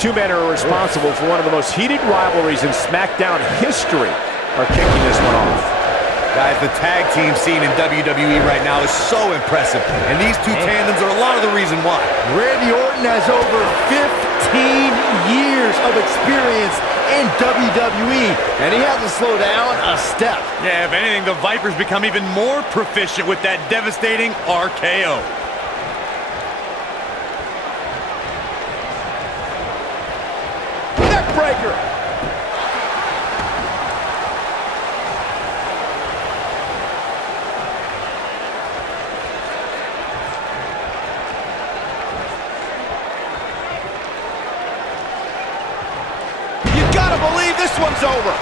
two men are responsible for one of the most heated rivalries in Smackdown history are kicking this one off. Guys, the tag team scene in WWE right now is so impressive, and these two tandems are a lot of the reason why. Randy Orton has over 15 years of experience in WWE, and he hasn't slowed down a step. Yeah, if anything, the Vipers become even more proficient with that devastating RKO. Neckbreaker! You gotta believe this one's over.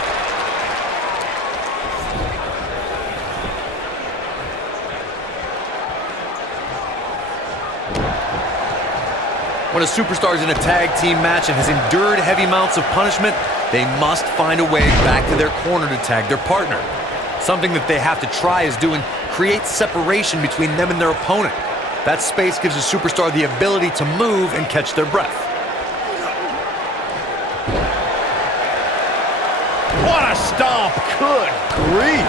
When a superstar is in a tag team match and has endured heavy amounts of punishment, they must find a way back to their corner to tag their partner. Something that they have to try is doing create separation between them and their opponent. That space gives a superstar the ability to move and catch their breath. What a stomp! Good grief!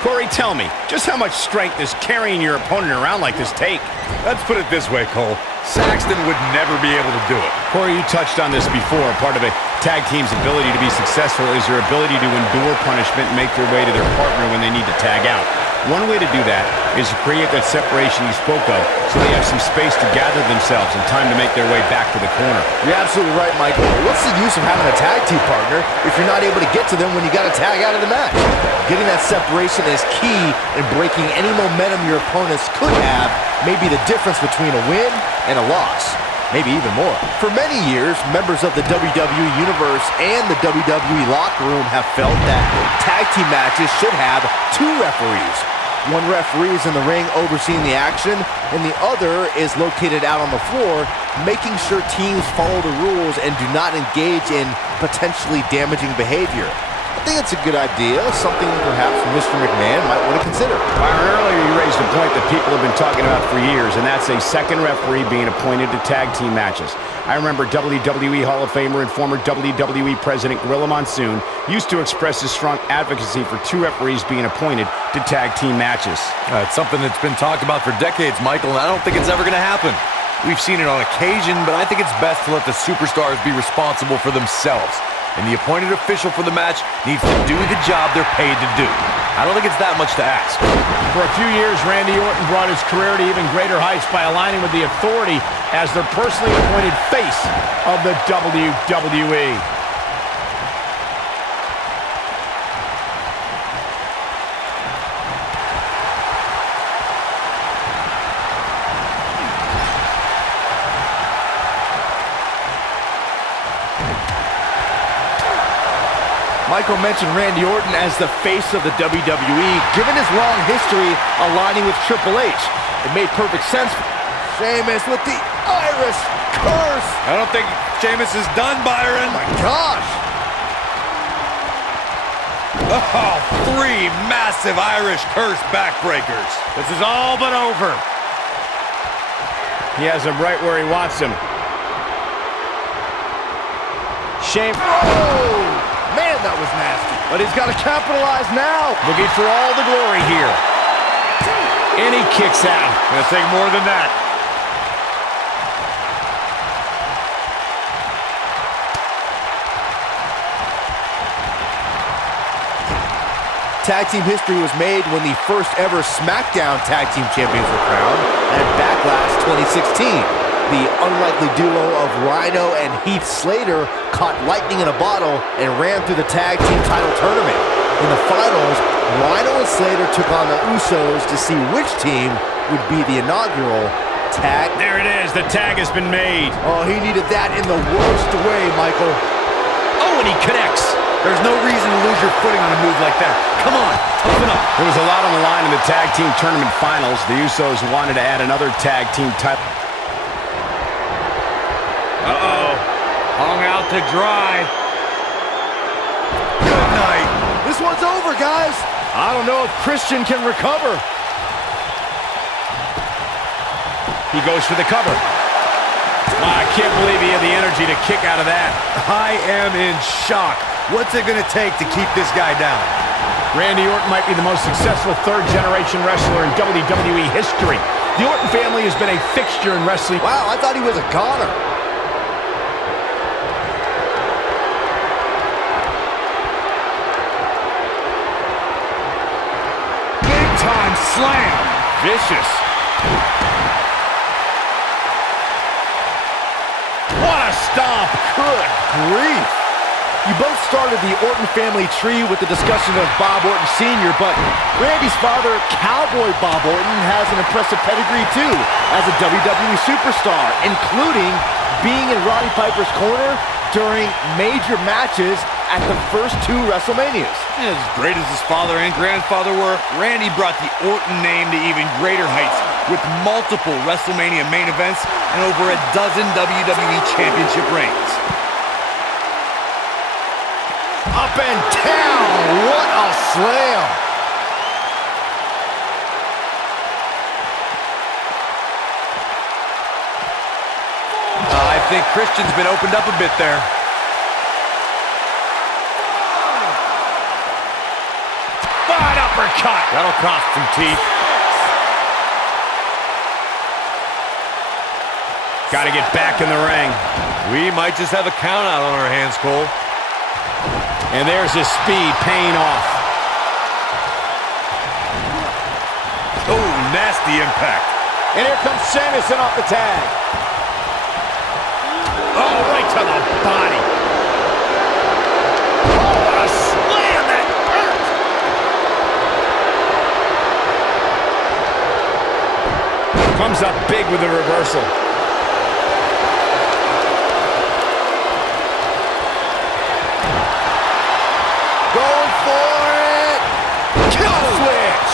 Corey, tell me, just how much strength does carrying your opponent around like this take? Let's put it this way, Cole. Saxton would never be able to do it. Corey, you touched on this before. Part of a tag team's ability to be successful is their ability to endure punishment and make their way to their partner when they need to tag out. One way to do that is to create that separation you spoke of so they have some space to gather themselves and time to make their way back to the corner. You're absolutely right, Michael. What's the use of having a tag team partner if you're not able to get to them when you got to tag out of the match? Getting that separation is key in breaking any momentum your opponents could have, may be the difference between a win and a loss. Maybe even more. For many years, members of the WWE Universe and the WWE locker room have felt that tag team matches should have two referees. One referee is in the ring overseeing the action, and the other is located out on the floor, making sure teams follow the rules and do not engage in potentially damaging behavior. I think it's a good idea, something perhaps Mr. McMahon might want to consider. Byron, earlier you raised a point that people have been talking about for years, and that's a second referee being appointed to tag team matches. I remember WWE Hall of Famer and former WWE President Gorilla Monsoon used to express his strong advocacy for two referees being appointed to tag team matches. It's something that's been talked about for decades, Michael, and I don't think it's ever going to happen. We've seen it on occasion, but I think it's best to let the superstars be responsible for themselves. And the appointed official for the match needs to do the job they're paid to do. I don't think it's that much to ask. For a few years, Randy Orton brought his career to even greater heights by aligning with the Authority as their personally appointed face of the WWE. Michael mentioned Randy Orton as the face of the WWE. Given his long history aligning with Triple H, it made perfect sense. Sheamus with the Irish curse. I don't think Sheamus is done, Byron. Oh my gosh. Oh, three massive Irish curse backbreakers. This is all but over. He has him right where he wants him. Sheamus. Oh! Man, that was nasty. But he's got to capitalize now. Looking for all the glory here. And he kicks out. Gonna take more than that. Tag team history was made when the first ever Smackdown Tag Team Champions were crowned at Backlash 2016. The unlikely duo of Rhino and Heath Slater caught lightning in a bottle and ran through the tag team title tournament. In the finals, Rhino and Slater took on the Usos to see which team would be the inaugural tag. There it is. The tag has been made. Oh, he needed that in the worst way, Michael. Oh, and he connects. There's no reason to lose your footing on a move like that. Come on, toughen up. There was a lot on the line in the tag team tournament finals. The Usos wanted to add another tag team title. Uh-oh. Hung out to dry. Good night. This one's over, guys. I don't know if Christian can recover. He goes for the cover. I can't believe he had the energy to kick out of that. I am in shock. What's it going to take to keep this guy down? Randy Orton might be the most successful third-generation wrestler in WWE history. The Orton family has been a fixture in wrestling. Wow, I thought he was a goner. Big-time slam. Vicious. What a stomp. Good grief. You both started the Orton family tree with the discussion of Bob Orton Sr., but Randy's father, Cowboy Bob Orton, has an impressive pedigree too as a WWE superstar, including being in Roddy Piper's corner during major matches at the first 2 WrestleManias. As great as his father and grandfather were, Randy brought the Orton name to even greater heights with multiple WrestleMania main events and over a dozen WWE Championship reigns. Up and down, what a slam! I think Christian's been opened up a bit there. Fine uppercut. That'll cost some teeth. Got to get back in the ring. We might just have a count out on our hands, Cole. And there's his speed paying off. Oh, nasty impact. And here comes Sheamus in off the tag. Oh, right to the body. Oh, what a slam that hurt. Comes up big with a reversal. Going for it! Kill switch.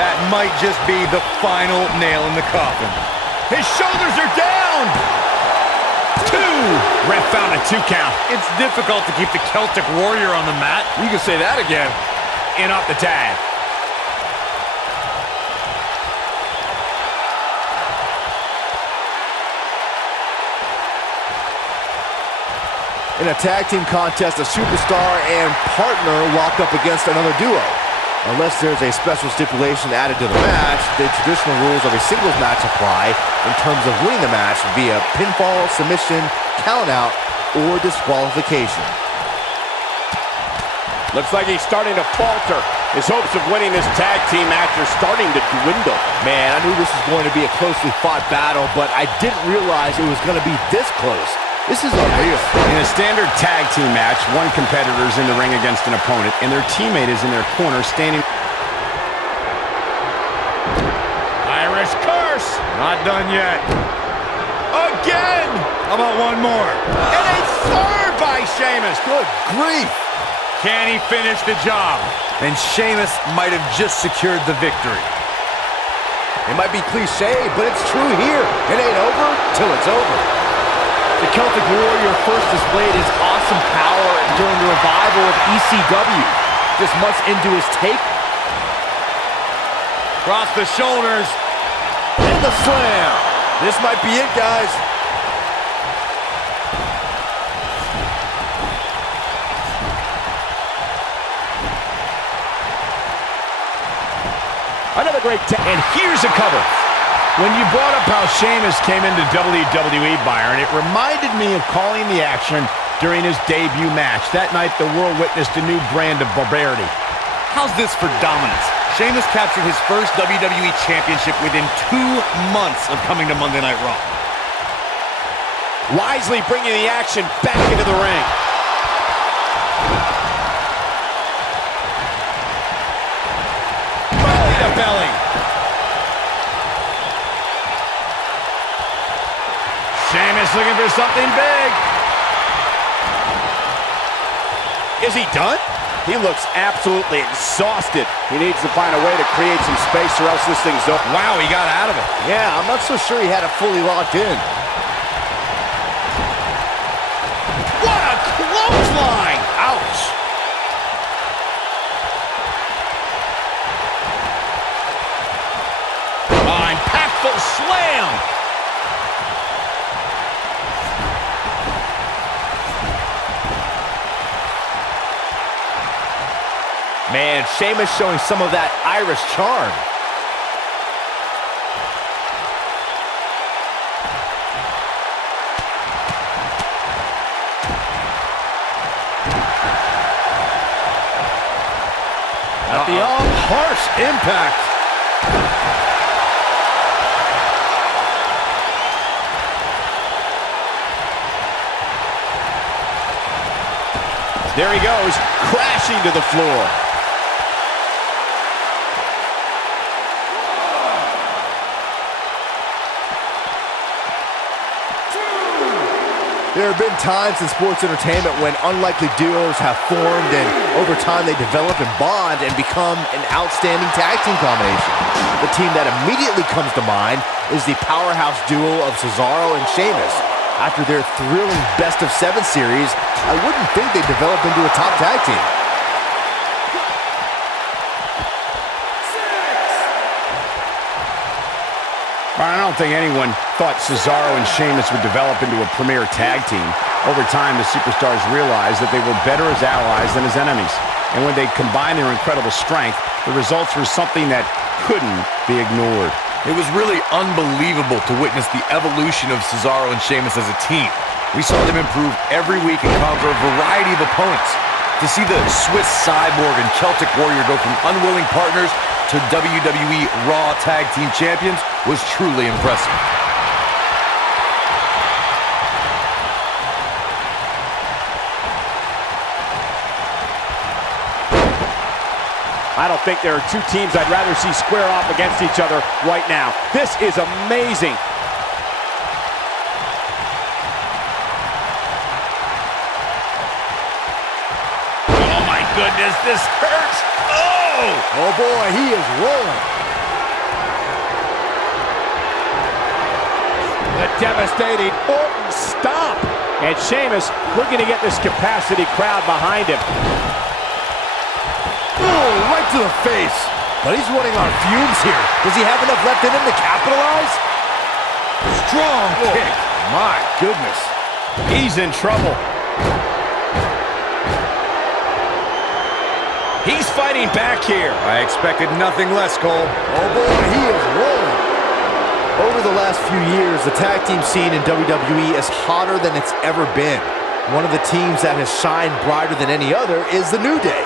That might just be the final nail in the coffin. His shoulders are down. 2. Ref found a 2 count. It's difficult to keep the Celtic Warrior on the mat. You can say that again. In off the tag. In a tag team contest, a superstar and partner lock up against another duo. Unless there's a special stipulation added to the match, the traditional rules of a singles match apply in terms of winning the match via pinfall, submission, countout, or disqualification. Looks like he's starting to falter. His hopes of winning this tag team match are starting to dwindle. Man, I knew this was going to be a closely fought battle, but I didn't realize it was going to be this close. This is unreal. In a standard tag team match, one competitor is in the ring against an opponent, and their teammate is in their corner standing. Irish curse. Not done yet. Again. How about one more? And a third by Sheamus. Good grief. Can he finish the job? And Sheamus might have just secured the victory. It might be cliche, but it's true here. It ain't over till it's over. The Celtic Warrior first displayed his awesome power during the revival of ECW. Just months into his take. Cross the shoulders. And the slam. This might be it, guys. Another great and here's a cover. When you brought up how Sheamus came into WWE, Byron, it reminded me of calling the action during his debut match. That night, the world witnessed a new brand of barbarity. How's this for dominance? Sheamus captured his first WWE Championship within 2 months of coming to Monday Night Raw. Wisely bringing the action back into the ring. Belly to belly. Sheamus looking for something big. Is he done? He looks absolutely exhausted. He needs to find a way to create some space or else this thing's up. Wow, he got out of it. Yeah, I'm not so sure he had it fully locked in. What a clothesline! Ouch! Oh, impactful slam! Man, Sheamus showing some of that Irish charm. At the harsh impact. There he goes, crashing to the floor. There have been times in sports entertainment when unlikely duos have formed, and over time they develop and bond and become an outstanding tag team combination. The team that immediately comes to mind is the powerhouse duo of Cesaro and Sheamus. After their thrilling best-of-7 series, I wouldn't think they'd develop into a top tag team. I don't think anyone thought Cesaro and Sheamus would develop into a premier tag team. Over time, the superstars realized that they were better as allies than as enemies. And when they combined their incredible strength, the results were something that couldn't be ignored. It was really unbelievable to witness the evolution of Cesaro and Sheamus as a team. We saw them improve every week and conquer a variety of opponents. To see the Swiss Cyborg and Celtic Warrior go from unwilling partners to WWE Raw Tag Team Champions was truly impressive. I don't think there are two teams I'd rather see square off against each other right now. This is amazing. Oh my goodness, this hurts. Oh boy, he is rolling. The devastating Orton stomp. And Sheamus looking to get this capacity crowd behind him. Oh, right to the face. But he's running on fumes here. Does he have enough left in him to capitalize? Strong kick. My goodness. He's in trouble. He's fighting back here. I expected nothing less, Cole. Oh boy, he is rolling. Over the last few years, the tag team scene in WWE is hotter than it's ever been. One of the teams that has shined brighter than any other is the New Day.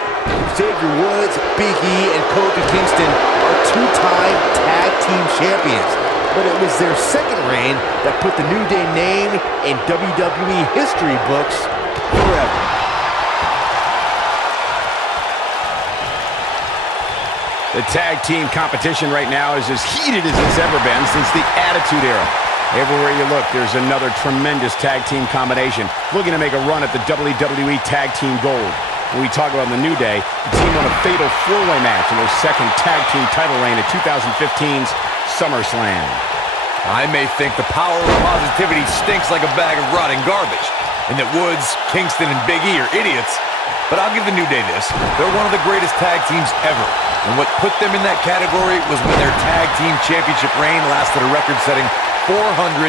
Xavier Woods, Big E, and Kofi Kingston are two-time tag team champions. But it was their second reign that put the New Day name in WWE history books forever. The tag team competition right now is as heated as it's ever been since the Attitude Era. Everywhere you look, there's another tremendous tag team combination looking to make a run at the WWE Tag Team Gold. When we talk about the New Day, the team won a fatal four-way match in their second tag team title reign at 2015's SummerSlam. I may think the power of positivity stinks like a bag of rotting garbage, and that Woods, Kingston, and Big E are idiots, but I'll give the New Day this. They're one of the greatest tag teams ever, and what put them in that category was when their tag team championship reign lasted a record-setting 483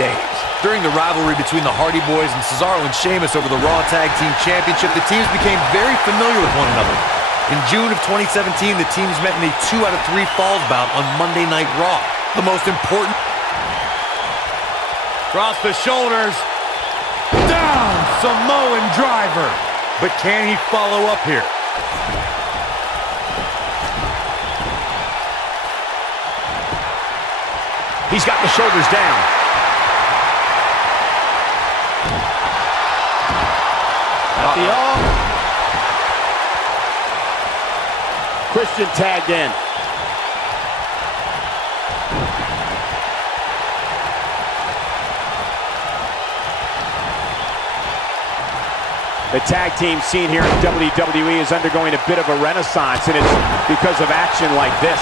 days. During the rivalry between the Hardy Boys and Cesaro and Sheamus over the Raw Tag Team Championship, the teams became very familiar with one another. In June of 2017, the teams met in a 2 out of 3 falls bout on Monday Night Raw. The most important... Cross the shoulders. Down, Samoan driver. But can he follow up here? He's got the shoulders down. At the Christian tagged in. The tag team scene here in WWE is undergoing a bit of a renaissance, and it's because of action like this.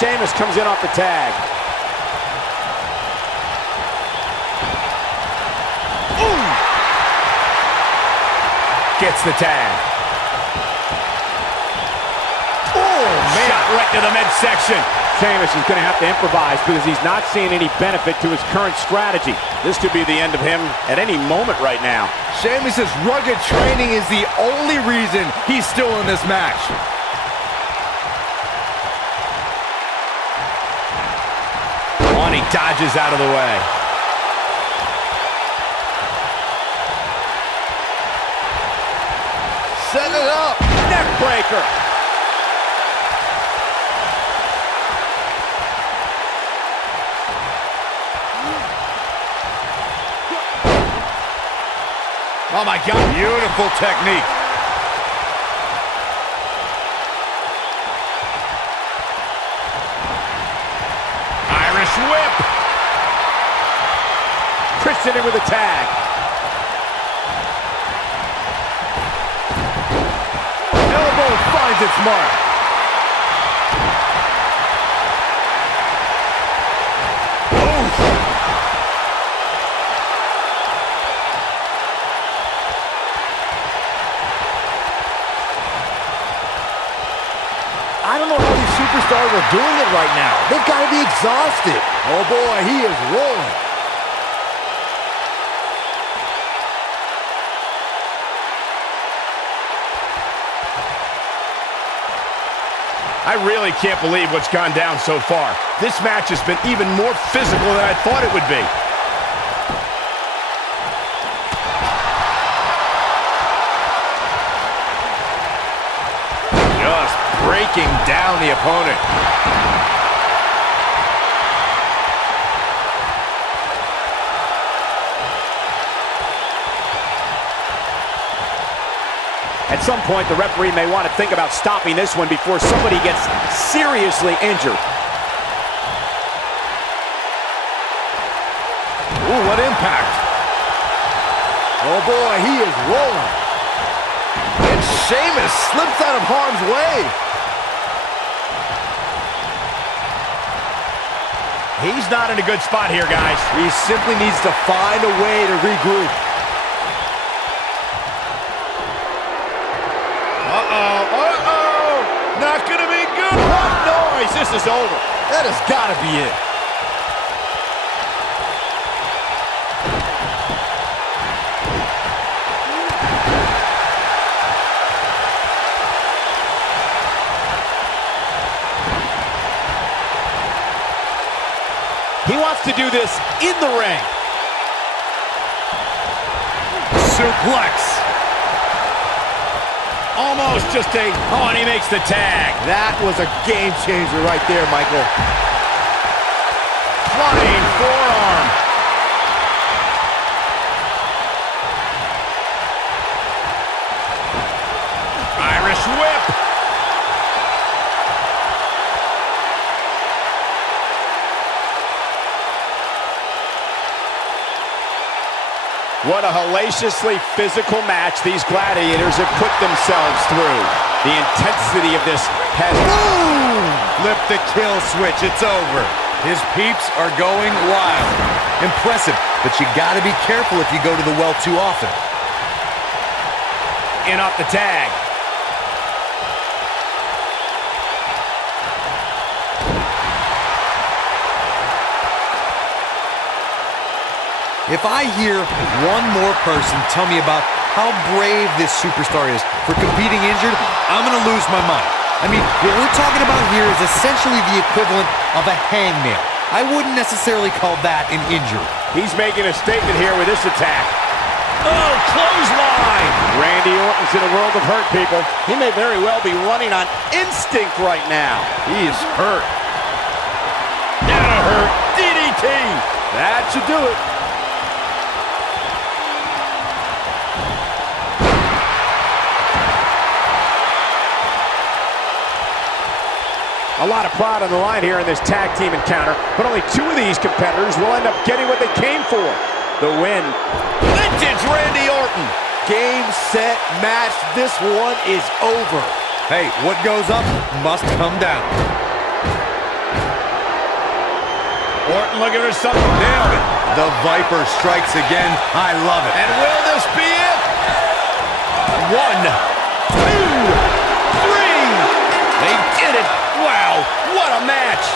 Sheamus comes in off the tag. Ooh! Gets the tag. Oh, man. Shot right to the midsection. Sheamus is going to have to improvise because he's not seeing any benefit to his current strategy. This could be the end of him at any moment right now. Sheamus' rugged training is the only reason he's still in this match. Oh, and he dodges out of the way. Set it up. Neck breaker. Oh my God, beautiful technique. Irish whip. Christian in with a tag. Elbow finds its mark. I don't know how these superstars are doing it right now. They've got to be exhausted. Oh boy, he is rolling. I really can't believe what's gone down so far. This match has been even more physical than I thought it would be. Just breaking down the opponent. At some point, the referee may want to think about stopping this one before somebody gets seriously injured. Ooh, what impact. Oh boy, he is rolling. And Sheamus slips out of harm's way. He's not in a good spot here, guys. He simply needs to find a way to regroup. Not gonna be good. What noise? This is over. That has got to be it. He wants to do this in the ring. Suplex. Almost just a... Oh, and he makes the tag. That was a game changer right there, Michael. Flying forearm. Irish whip. What a hellaciously physical match these gladiators have put themselves through. The intensity of this has... Boom! Flip the kill switch, it's over. His peeps are going wild. Impressive, but you gotta be careful if you go to the well too often. In off the tag. If I hear one more person tell me about how brave this superstar is for competing injured, I'm gonna lose my mind. I mean, what we're talking about here is essentially the equivalent of a hangnail. I wouldn't necessarily call that an injury. He's making a statement here with this attack. Oh, clothesline! Randy Orton's in a world of hurt, people. He may very well be running on instinct right now. He is hurt. Gotta hurt. DDT! That should do it. A lot of pride on the line here in this tag team encounter, but only two of these competitors will end up getting what they came for. The win. Vintage Randy Orton. Game, set, match. This one is over. Hey, what goes up must come down. Orton looking for something. Nailed it. The Viper strikes again. I love it. And will this be it? 1, 2, 3. They did it. Wow, what a match.